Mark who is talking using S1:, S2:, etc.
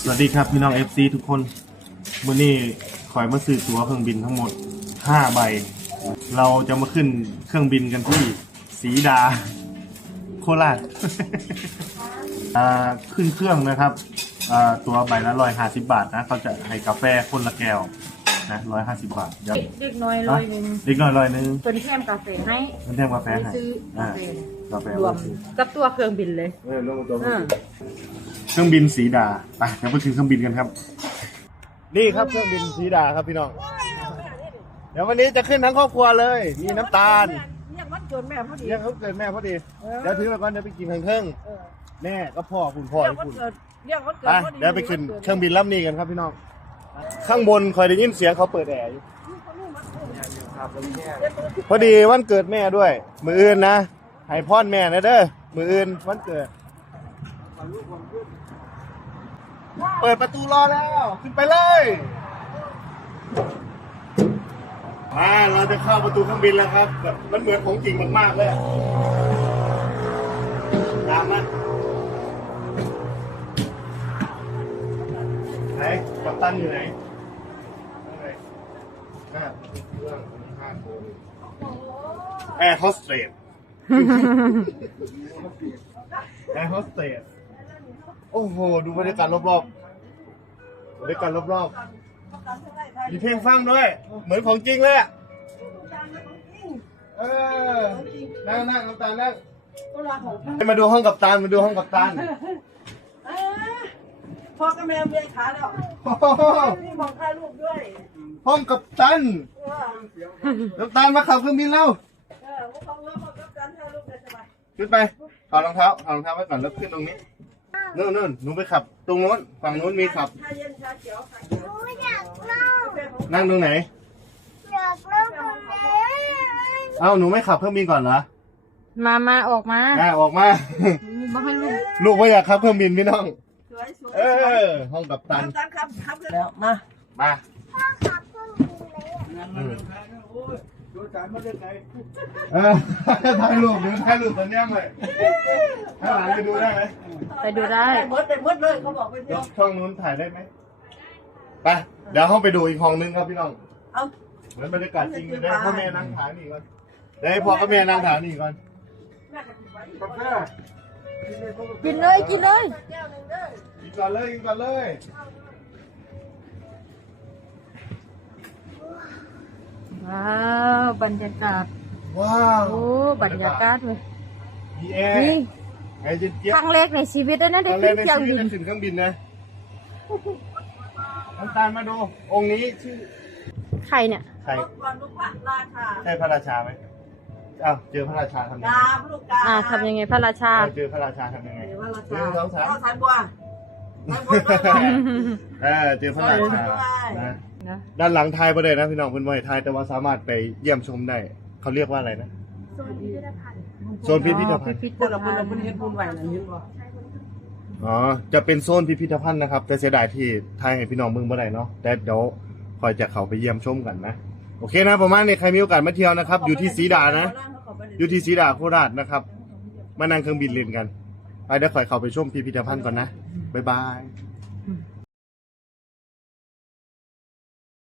S1: สวัสดีครับพี่น้อง FC ทุกคนวันนี้ขอยมาซื้อตั๋วเครื่องบินทั้งหมด5ใบเราจะมาขึ้นเครื่องบินกันที่ศรีดาโคราช ขึ้นเครื่องนะครับตั๋วใบละ150 บาทนะเขาจะให้กาแฟคนละแก้วนะ150 บาทเ
S2: ด็กน้อย100นึง
S1: เล็กน้อย100
S2: เป็นแถมกาแฟให้
S1: เป็นแถมกาแฟให้
S2: ซื้อกาแฟ
S1: กาแฟ
S2: รวมกับตัวเครื่องบินเลย
S1: ลงตัวเครื่องบินศรีดาไปเดี๋ยวไปถึงเครื่องบินกันครับนี่ครับเครื่องบินศรีดาครับพี่น้องเดี๋ยววันนี้จะขึ้นทั้งครอบครัวเลยมีน้ำตาล
S2: เนี่ยวันเกิดแม่พอดี
S1: เนี่ยเขาเกิดแม่พอดีเดี๋ยวถือไปก่อนเดี๋ยวไปกินเครื่องแม่ก็พ่อคุณพ่อคุณไปเดี๋ยวไปขึ้นเครื่องบินลำนี้กันครับพี่น้องข้างบนคอยได้ยินเสียงเขาเปิดแอร์อยู่พอดีวันเกิดแม่ด้วยมืออื่นนะให้พ่อแม่นะเด้อมืออื่นวันเกิดเปิดประตูรอแล้วขึ้นไปเลยเราจะเข้าประตูเครื่องบินแล้วครับแบบมันเหมือนของจริงมากๆเลยตามมาไหนกัปตันอยู่ไหนแอร์โฮสเตสแอร์โฮสเตสโอ้โหดูบรรยากาศรอบๆบรรยากาศรอบๆมีเพลงฟังด้วยเหมือนของจริงเลยนั่งกัปตันนั่งมาดูห้องกัปตัน
S2: พ่อกับแม่เมียขาแล้วนี่มองถ่ายรูปด้วย
S1: ห้องกัปตันมาขับเครื่องบินแล้วขึ้นไปถอดรองเท้าไว้ก่อนแล้วขึ้นตรงนี้นู่นหนูไปขับตรงโน้นฝั่งโน้นมีขับนั่งตรงไหนหนูไม่ขับเครื่องบินก่อนเหรอ
S2: มาออกมาให้
S1: ลูกไม่อยากขับเครื่องบินพี่น้องห้องกัปตัน
S2: แล้วมา
S1: ถ่ายรูปตอนนี้เลยถ้าหลังไปดูได้ไหม
S2: ไปดูได้
S1: หมดเลยเขาบอกไปช่องนู้นถ่ายได้ไหมไปเดี๋ยวห้องไปดูอีกห้องนึงครับพี่น้องเหมือนบรรยากาศจริงเลยได้พ่อแม่นั่งถ่ายนี่ก่อนได้พ่อกับแม่นั่งถ่ายนี่ก่อน
S2: กินเลย
S1: กินก่อนเลย
S2: ว้าวบรรยากาศโอ้บรรยากาศเลยนี่ครั้งแรกในชีวิตนะได้ขึ้นเครื่อง
S1: บินนะน้ำตาลมาดูองค์นี้ชื่อ
S2: ใครเนี่ย
S1: ใครใช่พระราชาไหมเจอพระราชาทำยังไง
S2: ทำยังไงพระราชา
S1: เจอพระราชาทำยังไงเจอพระราชาเจอพระราชานะด้านหลังไทยประเดี๋ยวนะพี่น้องเพื่อนวัยไทยแต่ว่าสามารถไปเยี่ยมชมได้เขาเรียกว่าอะไรนะโซนพิพิธภัณฑ์จะเป็นโซนพิพิธภัณฑ์นะครับแต่เสียดายที่ไทยให้พี่น้องเมืองบ่ได้เนาะแต่เดี๋ยวคอยจะเข้าไปเยี่ยมชมกันนะโอเคนะประมาณนี้ใครมีโอกาสมาเที่ยวนะครับอยู่ที่ศรีดานะอยู่ที่ศรีดาโคราชนะครับมานั่งเครื่องบินเล่นกันไปเดี๋ยวคอยเข้าไปชมพิพิธภัณฑ์ก่อนนะบ๊ายบาย